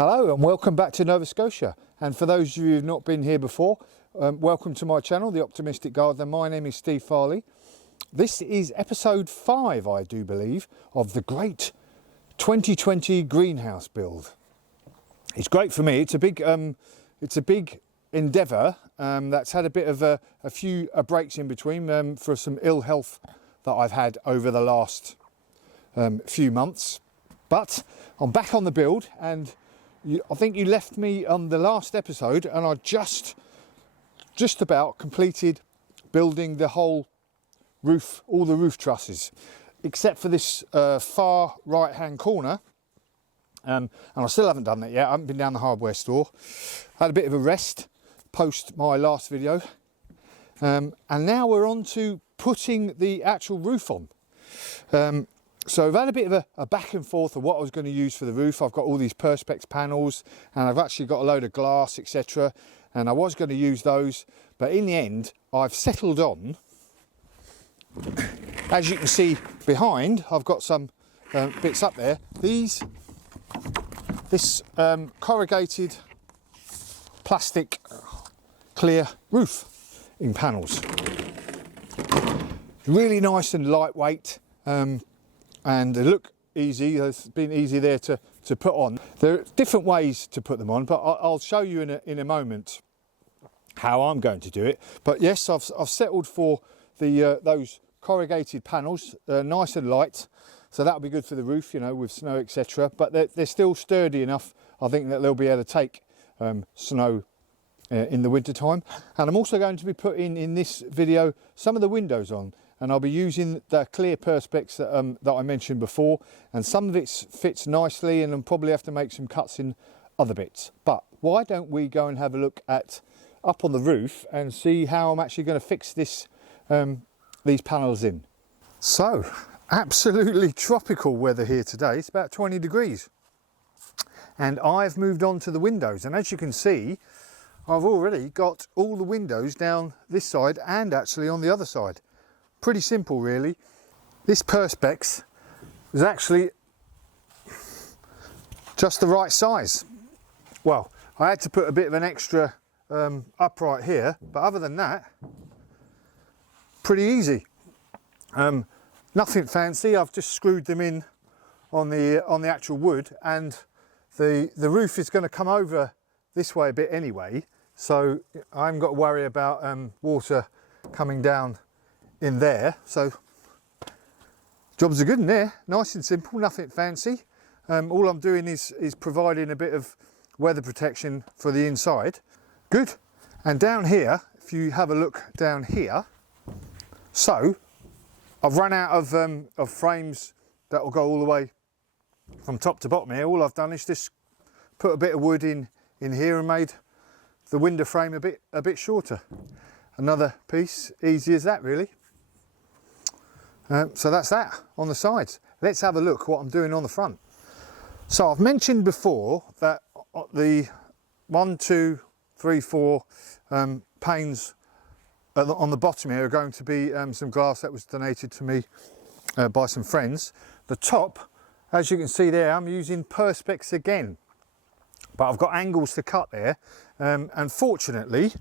Hello and welcome back to Nova Scotia, and for those of you who've not been here before, welcome to my channel, The Optimistic Gardener. My name is Steve Farley. This is episode 5, I do believe, of the great 2020 greenhouse build. It's great for me. It's a big endeavour that's had a bit of a few breaks in between for some ill health that I've had over the last few months. But I'm back on the build, and I think you left me on the last episode, and I just about completed building the whole roof, all the roof trusses, except for this far right hand corner. And I still haven't done that yet. I haven't been down the hardware store. I had a bit of a rest post my last video. And now we're on to putting the actual roof on. So I've had a bit of a back and forth of what I was going to use for the roof. I've got all these Perspex panels, and I've actually got a load of glass, etc. And I was going to use those, but in the end, I've settled on, as you can see behind, I've got some bits up there. This corrugated plastic clear roofing panels. Really nice and lightweight. And they look easy. It's been easy there to put on. There are different ways to put them on, but I'll show you in a moment how I'm going to do it. But yes, I've settled for the those corrugated panels, nice and light, so that'll be good for the roof, you know, with snow, etc. But they're still sturdy enough, I think, that they'll be able to take snow in the winter time. And I'm also going to be putting in this video some of the windows on. And I'll be using the clear Perspex that I mentioned before, and some of it fits nicely, and I'll probably have to make some cuts in other bits. But why don't we go and have a look at up on the roof and see how I'm actually going to fix this these panels in. So, absolutely tropical weather here today. It's about 20 degrees. And I've moved on to the windows, and as you can see, I've already got all the windows down this side and actually on the other side. Pretty simple, really. This Perspex was actually just the right size. Well, I had to put a bit of an extra upright here, but other than that, pretty easy. Nothing fancy. I've just screwed them in on the actual wood, and the roof is going to come over this way a bit anyway, so I haven't got to worry about water coming down in there. So jobs are good in there, nice and simple, nothing fancy. All I'm doing is providing a bit of weather protection for the inside. Good. And down here, if you have a look down here, so I've run out of frames that will go all the way from top to bottom here. All I've done is just put a bit of wood in here and made the window frame a bit shorter. Another piece, easy as that, really. So that's that on the sides. Let's have a look what I'm doing on the front. So I've mentioned before that the 1, 2, 3, 4 panes on the bottom here are going to be some glass that was donated to me by some friends. The top, as you can see there, I'm using Perspex again, but I've got angles to cut there, and fortunately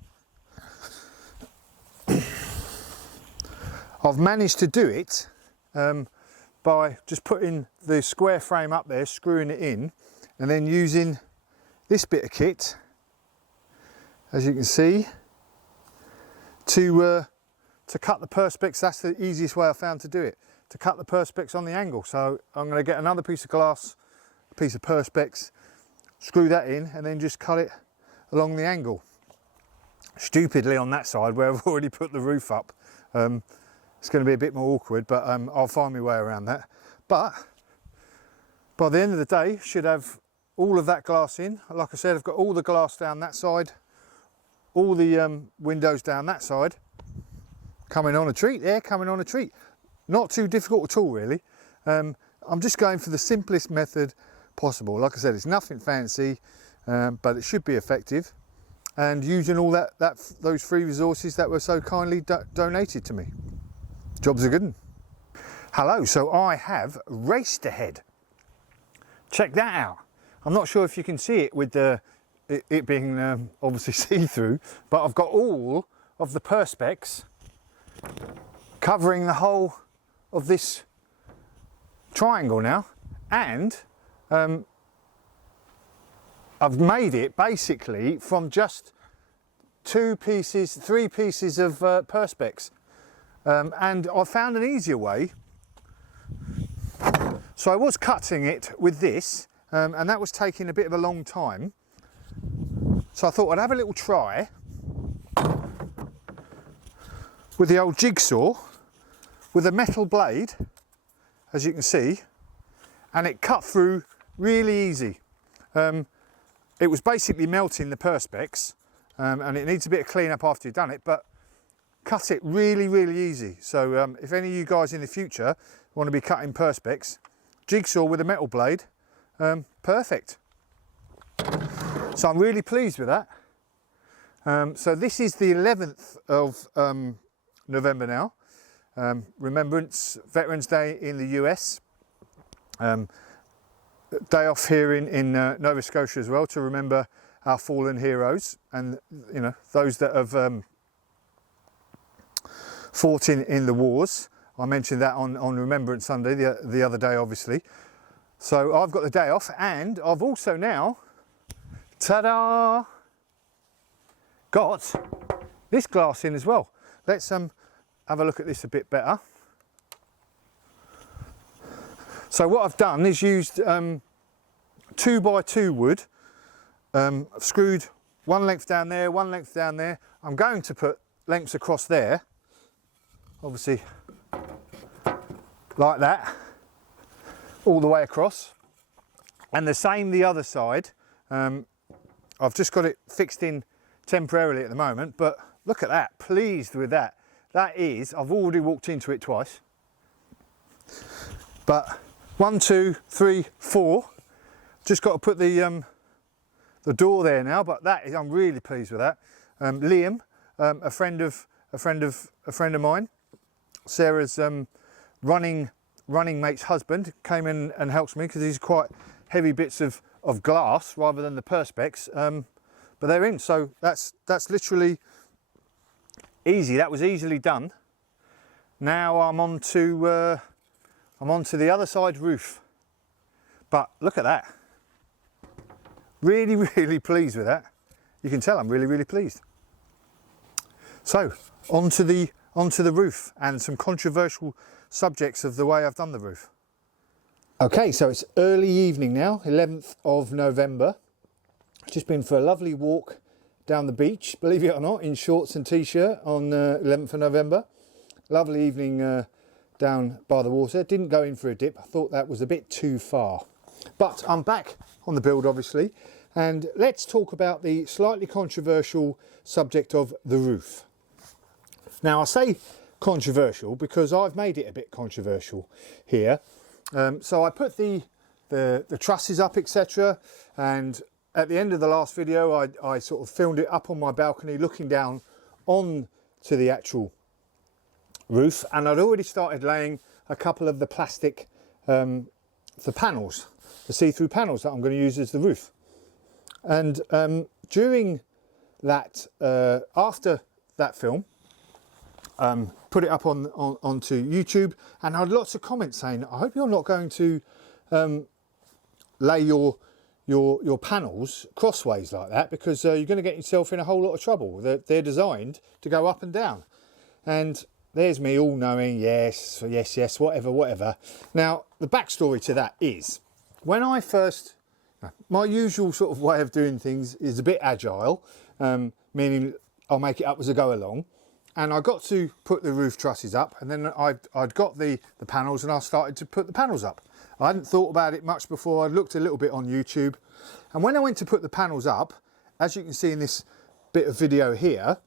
I've managed to do it by just putting the square frame up there, screwing it in, and then using this bit of kit, as you can see, to cut the Perspex. That's the easiest way I found to do it, to cut the Perspex on the angle. So I'm going to get another piece of glass, a piece of Perspex, screw that in, and then just cut it along the angle. Stupidly on that side where I've already put the roof up. It's going to be a bit more awkward, but I'll find my way around that. But by the end of the day, should have all of that glass in. Like I said, I've got all the glass down that side, all the windows down that side. Coming on a treat there, coming on a treat. Not too difficult at all, really. I'm just going for the simplest method possible. Like I said, it's nothing fancy, but it should be effective. And using all those free resources that were so kindly donated to me. Jobs are good. Hello, so I have raced ahead. Check that out. I'm not sure if you can see it with it being obviously see-through, but I've got all of the Perspex covering the whole of this triangle now, and I've made it basically from just 3 pieces of Perspex, and I found an easier way. So I was cutting it with this, and that was taking a bit of a long time. So I thought I'd have a little try with the old jigsaw with a metal blade, as you can see, and it cut through really easy. It was basically melting the Perspex, and it needs a bit of clean up after you've done it, but cut it really, really easy. So if any of you guys in the future want to be cutting Perspex, jigsaw with a metal blade, perfect. So I'm really pleased with that. So this is the 11th of November now. Remembrance Veterans Day in the US. Day off here in Nova Scotia as well, to remember our fallen heroes, and you know, those that have fought in the wars. I mentioned that on Remembrance Sunday the other day, obviously. So I've got the day off, and I've also now, ta-da, got this glass in as well. Let's have a look at this a bit better. So what I've done is used 2x2 wood. I've screwed one length down there, one length down there. I'm going to put lengths across there, obviously like that, all the way across, and the same the other side. I've just got it fixed in temporarily at the moment, but look at that, pleased with that. That is, I've already walked into it twice, but 1, 2, 3, 4. Just got to put the door there now, but that is, I'm really pleased with that. Liam, a friend of mine, Sarah's running mate's husband, came in and helps me because these are quite heavy bits of glass rather than the Perspex, but they're in. So that's literally easy. That was easily done. Now I'm on to the other side roof, but look at that. Really, really pleased with that. You can tell I'm really, really pleased. So onto the roof and some controversial subjects of the way I've done the roof. Okay, so it's early evening now, 11th of November. Just been for a lovely walk down the beach, believe it or not, in shorts and t-shirt on 11th of November. Lovely evening down by the water. Didn't go in for a dip. I thought that was a bit too far. But I'm back on the build, obviously, and let's talk about the slightly controversial subject of the roof. Now, I say controversial because I've made it a bit controversial here. So I put the trusses up, etc., and at the end of the last video I sort of filmed it up on my balcony looking down on to the actual roof, and I'd already started laying a couple of the plastic the panels, the see-through panels that I'm going to use as the roof. And during that, after that film, put it up onto YouTube, and I had lots of comments saying, I hope you're not going to lay your panels crossways like that, because you're going to get yourself in a whole lot of trouble. They're designed to go up and down. And there's me all knowing, yes, whatever. Now, the backstory to that is, when I first, my usual sort of way of doing things is a bit agile, meaning I'll make it up as I go along. And I got to put the roof trusses up, and then I'd got the panels, and I started to put the panels up. I hadn't thought about it much before. I looked a little bit on YouTube, and when I went to put the panels up, as you can see in this bit of video here,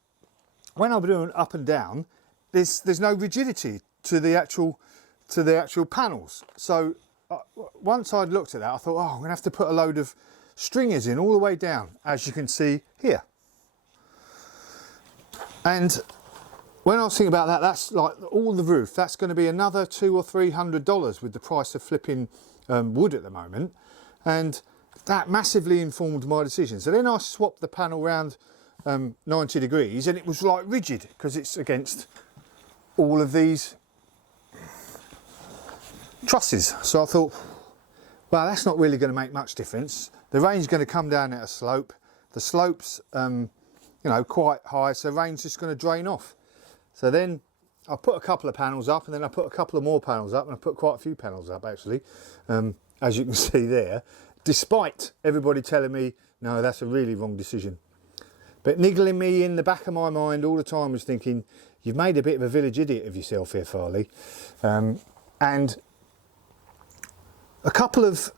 when I'm doing up and down, there's no rigidity to the actual panels. So once I'd looked at that, I thought, oh, I'm gonna have to put a load of stringers in all the way down, as you can see here. And when I was thinking about that, that's like all the roof, that's going to be another $200 or $300 with the price of flipping wood at the moment. And that massively informed my decision. So then I swapped the panel round 90 degrees, and it was like rigid because it's against all of these trusses. So I thought, well, that's not really going to make much difference. The rain's going to come down at a slope. The slope's you know, quite high, so rain's just going to drain off. So then I put a couple of panels up, and then I put a couple of more panels up, and I put quite a few panels up actually, as you can see there, despite everybody telling me, no, that's a really wrong decision. But niggling me in the back of my mind all the time was thinking, you've made a bit of a village idiot of yourself here, Farley. And a couple of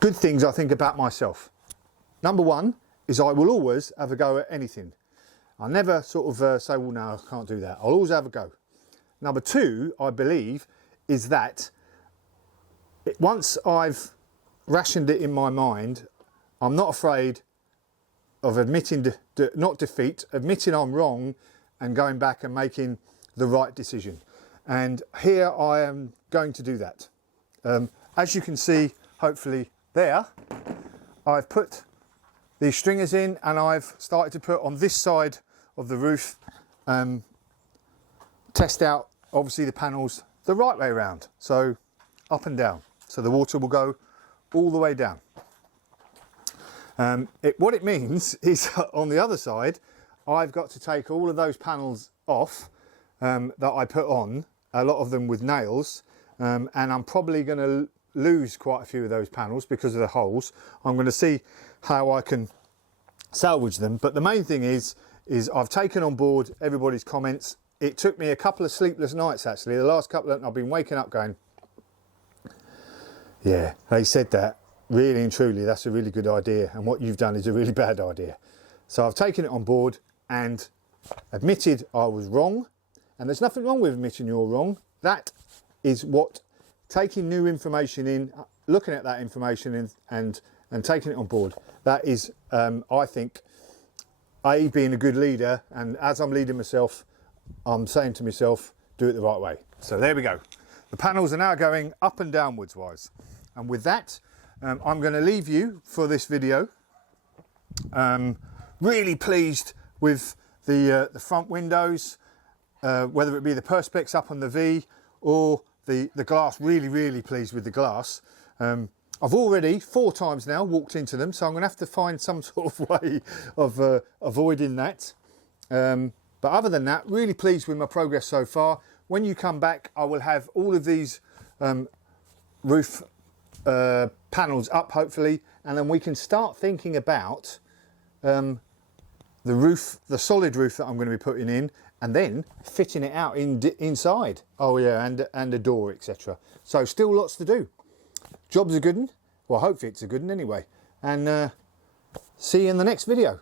good things I think about myself. Number one is I will always have a go at anything. I never sort of say, well, no, I can't do that. I'll always have a go. Number two, I believe, is that once I've rationed it in my mind, I'm not afraid of admitting, not defeat, admitting I'm wrong and going back and making the right decision. And here I am going to do that. As you can see, hopefully there, I've put these stringers in, and I've started to put on this side of the roof, test out obviously the panels the right way around, so up and down, so the water will go all the way down. What it means is on the other side, I've got to take all of those panels off that I put on, a lot of them with nails, and I'm probably going to lose quite a few of those panels because of the holes. I'm going to see how I can salvage them, but the main thing is I've taken on board everybody's comments. It took me a couple of sleepless nights actually. The last couple of, I've been waking up going, yeah, they said that, really and truly that's a really good idea, and what you've done is a really bad idea. So I've taken it on board and admitted I was wrong, and there's nothing wrong with admitting you're wrong. That is what taking new information in, looking at that information and taking it on board, that is I think being a good leader, and as I'm leading myself, I'm saying to myself, do it the right way. So there we go. The panels are now going up and downwards wise, and with that I'm going to leave you for this video. Really pleased with the front windows, whether it be the Perspex up on the V or the glass. Really pleased with the glass. I've already 4 times now walked into them, so I'm going to have to find some sort of way of avoiding that. But other than that, really pleased with my progress so far. When you come back, I will have all of these roof panels up, hopefully, and then we can start thinking about the roof, the solid roof that I'm going to be putting in, and then fitting it out inside. Oh yeah, and a door, etc. So still lots to do. Job's a good one. Well, hopefully it's a good one anyway. And see you in the next video.